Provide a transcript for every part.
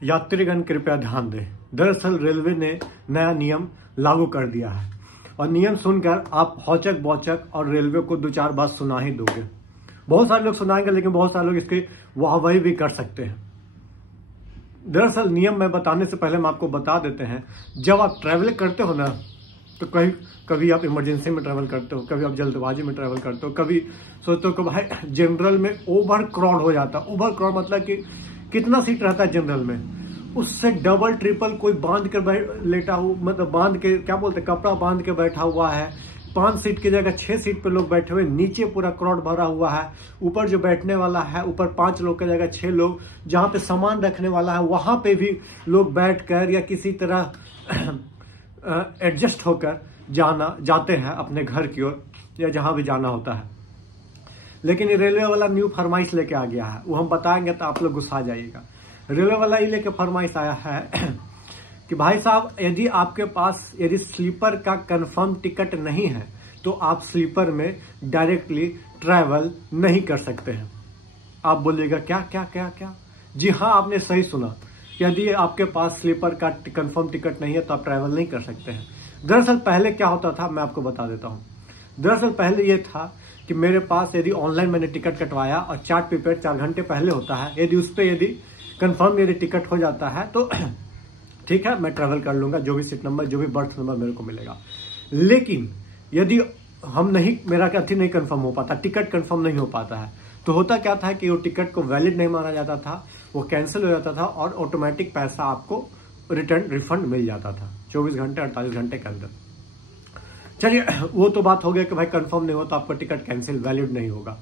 यात्रीगण कृपया ध्यान दें। दरअसल रेलवे ने नया नियम लागू कर दिया है और नियम सुनकर आप हौचक बौचक और रेलवे को दो चार बात सुना ही दोगे। बहुत सारे लोग सुनाएंगे, लेकिन बहुत सारे लोग इसकी वाहवाही भी कर सकते हैं। दरअसल नियम मैं बताने से पहले हम आपको बता देते हैं, जब आप ट्रैवल करते हो ना, तो कभी आप इमरजेंसी में ट्रैवल करते हो, कभी आप जल्दबाजी में ट्रैवल करते हो, कभी सोचते हो कि भाई जनरल में ओवर क्राउड हो जाता है। ओवर क्राउड मतलब कि कितना सीट रहता है जनरल में, उससे डबल ट्रिपल कोई बांध कर लेटा हुआ, मतलब बांध के क्या बोलते हैं, कपड़ा बांध के बैठा हुआ है। 5 सीट की जगह 6 सीट पे लोग बैठे हुए, नीचे पूरा क्राउड भरा हुआ है। ऊपर जो बैठने वाला है, ऊपर 5 लोग की जगह 6 लोग, जहां पे सामान रखने वाला है वहां पे भी लोग बैठकर या किसी तरह एडजस्ट होकर जाते हैं अपने घर की ओर या जहां भी जाना होता है। लेकिन ये रेलवे वाला न्यू फरमाइश लेके आ गया है, वो हम बताएंगे तो आप लोग गुस्सा जाइएगा। रेलवे वाला ये लेके फरमाइश आया है कि भाई साहब, यदि स्लीपर का कंफर्म टिकट नहीं है तो आप स्लीपर में डायरेक्टली ट्रैवल नहीं कर सकते हैं। आप बोलिएगा क्या क्या क्या क्या? जी हाँ, आपने सही सुना। यदि आपके पास स्लीपर का कंफर्म टिकट नहीं है तो आप ट्रैवल नहीं कर सकते हैं। दरअसल पहले क्या होता था, मैं आपको बता देता हूँ। दरअसल पहले ये था कि मेरे पास यदि ऑनलाइन मैंने टिकट कटवाया और चार्ट प्रिपेयर 4 घंटे पहले होता है, यदि उस पर कंफर्म टिकट हो जाता है तो ठीक है, मैं ट्रैवल कर लूंगा, जो भी सीट नंबर, जो भी बर्थ नंबर मेरे को मिलेगा। लेकिन यदि मेरा कथी नहीं कंफर्म हो पाता, टिकट कंफर्म नहीं हो पाता है, तो होता क्या था कि वो टिकट को वैलिड नहीं माना जाता था, वो कैंसिल हो जाता था और ऑटोमेटिक पैसा आपको रिफंड मिल जाता था 24 घंटे 48 घंटे के अंदर। चलिए, वो तो बात हो गया कि भाई कंफर्म नहीं हो तो आपका टिकट कैंसिल, वैलिड नहीं होगा।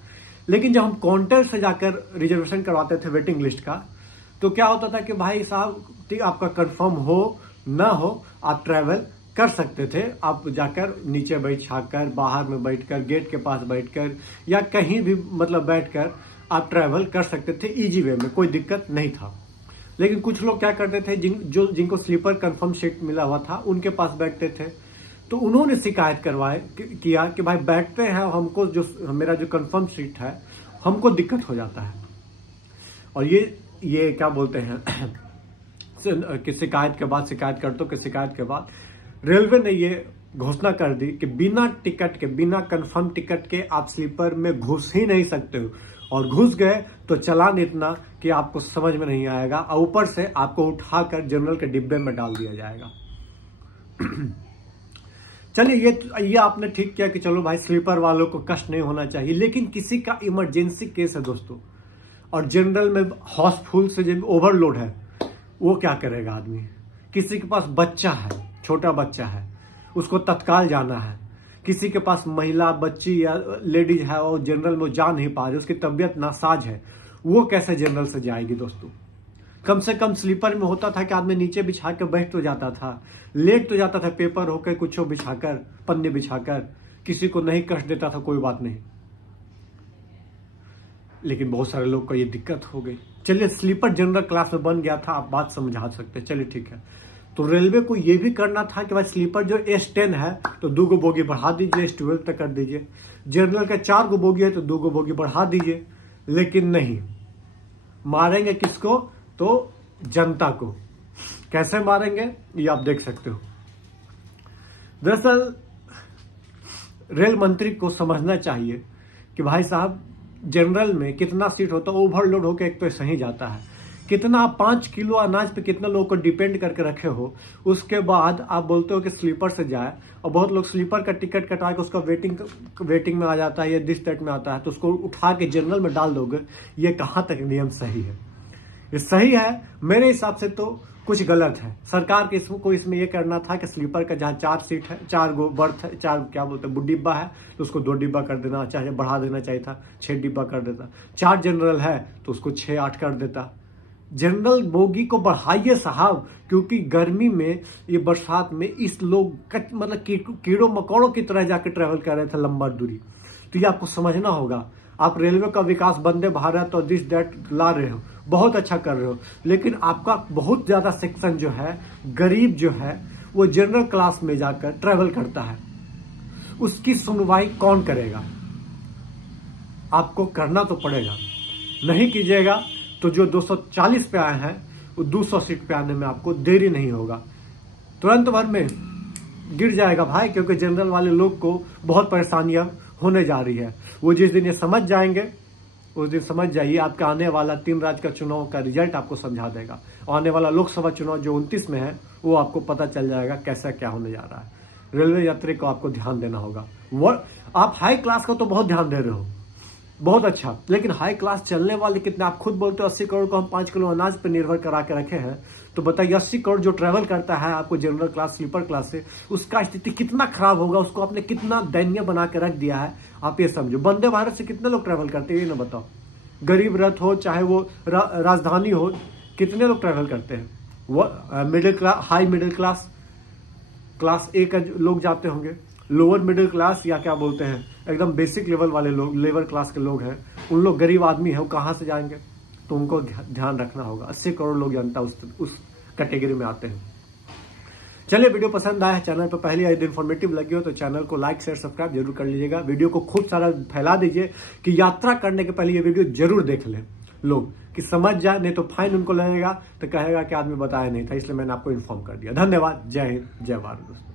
लेकिन जब हम काउंटर से जाकर रिजर्वेशन करवाते थे वेटिंग लिस्ट का, तो क्या होता था कि भाई साहब, आपका कंफर्म हो ना हो, आप ट्रैवल कर सकते थे। आप जाकर नीचे बैठाकर, बाहर में बैठकर, गेट के पास बैठकर या कहीं भी मतलब बैठकर आप ट्रैवल कर सकते थे इजी वे में, कोई दिक्कत नहीं था। लेकिन कुछ लोग क्या करते थे, जिनको स्लीपर कंफर्म सीट मिला हुआ था, उनके पास बैठते थे, तो उन्होंने शिकायत किया कि भाई बैठते हैं, हमको जो मेरा जो कंफर्म सीट है हमको दिक्कत हो जाता है। और ये क्या बोलते हैं कि शिकायत के बाद रेलवे ने ये घोषणा कर दी कि बिना कंफर्म टिकट के आप स्लीपर में घुस ही नहीं सकते हो, और घुस गए तो चालान इतना कि आपको समझ में नहीं आएगा, और ऊपर से आपको उठाकर जनरल के डिब्बे में डाल दिया जाएगा। चलिए, ये आपने ठीक किया कि चलो भाई स्लीपर वालों को कष्ट नहीं होना चाहिए। लेकिन किसी का इमरजेंसी केस है दोस्तों, और जनरल में हाउसफुल से जब ओवरलोड है, वो क्या करेगा आदमी? किसी के पास बच्चा है, छोटा बच्चा है, उसको तत्काल जाना है। किसी के पास महिला, बच्ची या लेडीज है और जनरल में जा नहीं पा रही, उसकी तबीयत नासाज है, वो कैसे जनरल से जाएगी दोस्तों? कम से कम स्लीपर में होता था कि आदमी नीचे बिछा कर बैठ तो जाता था, लेट तो जाता था, पेपर होकर कुछ बिछाकर, पन्ने बिछाकर, किसी को नहीं कष्ट देता था, कोई बात नहीं। लेकिन बहुत सारे लोग को ये दिक्कत हो गई। चलिए, स्लीपर जनरल क्लास में बन गया था, आप बात समझा सकते हैं, चलिए ठीक है। तो रेलवे को ये भी करना था कि भाई स्लीपर जो S10 है तो 2 गो बोगी बढ़ा दीजिए, S12 तक कर दीजिए। जनरल का 4 गो बोगी है तो 2 गो बोगी बढ़ा दीजिए। लेकिन नहीं, मारेंगे किसको? तो जनता को। कैसे मारेंगे ये आप देख सकते हो। दरअसल रेल मंत्री को समझना चाहिए कि भाई साहब, जनरल में कितना सीट होता है, ओवरलोड होकर एक तो सही जाता है। कितना आप 5 किलो अनाज पे कितना लोगों को डिपेंड करके रखे हो, उसके बाद आप बोलते हो कि स्लीपर से जाए, और बहुत लोग स्लीपर का टिकट कटा के उसका वेटिंग में आ जाता है या दिस दैट में आता है, तो उसको उठा के जनरल में डाल दोगे। ये कहां तक नियम सही है? ये सही है? मेरे हिसाब से तो कुछ गलत है। सरकार को इसमें यह करना था कि स्लीपर का जहां 4 सीट है, 4 गो बर्थ है, 4 क्या बोलते हैं डिब्बा है, तो उसको 2 डिब्बा कर देना चाहिए, बढ़ा देना चाहिए था, 6 डिब्बा कर देता। 4 जनरल है तो उसको 6-8 कर देता। जनरल बोगी को बढ़ाइए साहब, क्योंकि गर्मी में, ये बरसात में इस लोग मतलब कीड़ों मकोड़ों की तरह जाकर ट्रेवल कर रहे थे लंबा दूरी। तो ये आपको समझना होगा। आप रेलवे का विकास, वंदे भारत और दिस दैट ला रहे हो, बहुत अच्छा कर रहे हो, लेकिन आपका बहुत ज्यादा सेक्शन जो है, गरीब जो है, वो जनरल क्लास में जाकर ट्रेवल करता है। उसकी सुनवाई कौन करेगा? आपको करना तो पड़ेगा। नहीं कीजिएगा तो जो 240 पे आए हैं 200 सीट पे आने में आपको देरी नहीं होगा, तुरंत भर में गिर जाएगा भाई, क्योंकि जनरल वाले लोग को बहुत परेशानियां होने जा रही है। वो जिस दिन ये समझ जाएंगे उस दिन समझ जाइए आपका आने वाला 3 राज्य का चुनाव का रिजल्ट आपको समझा देगा। आने वाला लोकसभा चुनाव जो 29 में है वो आपको पता चल जाएगा कैसा क्या होने जा रहा है। रेलवे यात्री को आपको ध्यान देना होगा। वो आप हाई क्लास का तो बहुत ध्यान दे रहे हो, बहुत अच्छा, लेकिन हाई क्लास चलने वाले कितने? आप खुद बोलते हो 80 करोड़ को हम 5 किलो अनाज पर निर्भर करा के रखे हैं, तो बताइए 80 करोड़ जो ट्रेवल करता है आपको जनरल क्लास स्लीपर क्लास से, उसका स्थिति कितना खराब होगा, उसको आपने कितना दयनीय बना के रख दिया है। आप ये समझो, वंदे भारत से कितने लोग ट्रेवल करते हैं ये ना बताओ। गरीब रथ हो चाहे वो राजधानी हो, कितने लोग ट्रेवल करते हैं? वो middle class, high middle class, class ए का लोग जाते होंगे, लोअर मिडिल क्लास या क्या बोलते हैं एकदम बेसिक लेवल वाले लोग, लेबर क्लास के लोग हैं, उन लोग गरीब आदमी है, वो कहाँ से जाएंगे? तो उनको ध्यान रखना होगा। 80 करोड़ लोग जनता उस कैटेगरी में आते हैं। चलिए, वीडियो पसंद आया है, चैनल पर पहले यदि इन्फॉर्मेटिव लगी हो तो चैनल को लाइक शेयर सब्सक्राइब जरूर कर लीजिएगा। वीडियो को खूब सारा फैला दीजिए कि यात्रा करने के पहले ये वीडियो जरूर देख लें लोग, कि समझ जाए, नहीं तो फाइन उनको लगेगा तो कहेगा कि आदमी बताया नहीं था, इसलिए मैंने आपको इन्फॉर्म कर दिया। धन्यवाद। जय हिंद, जय भारत दोस्तों।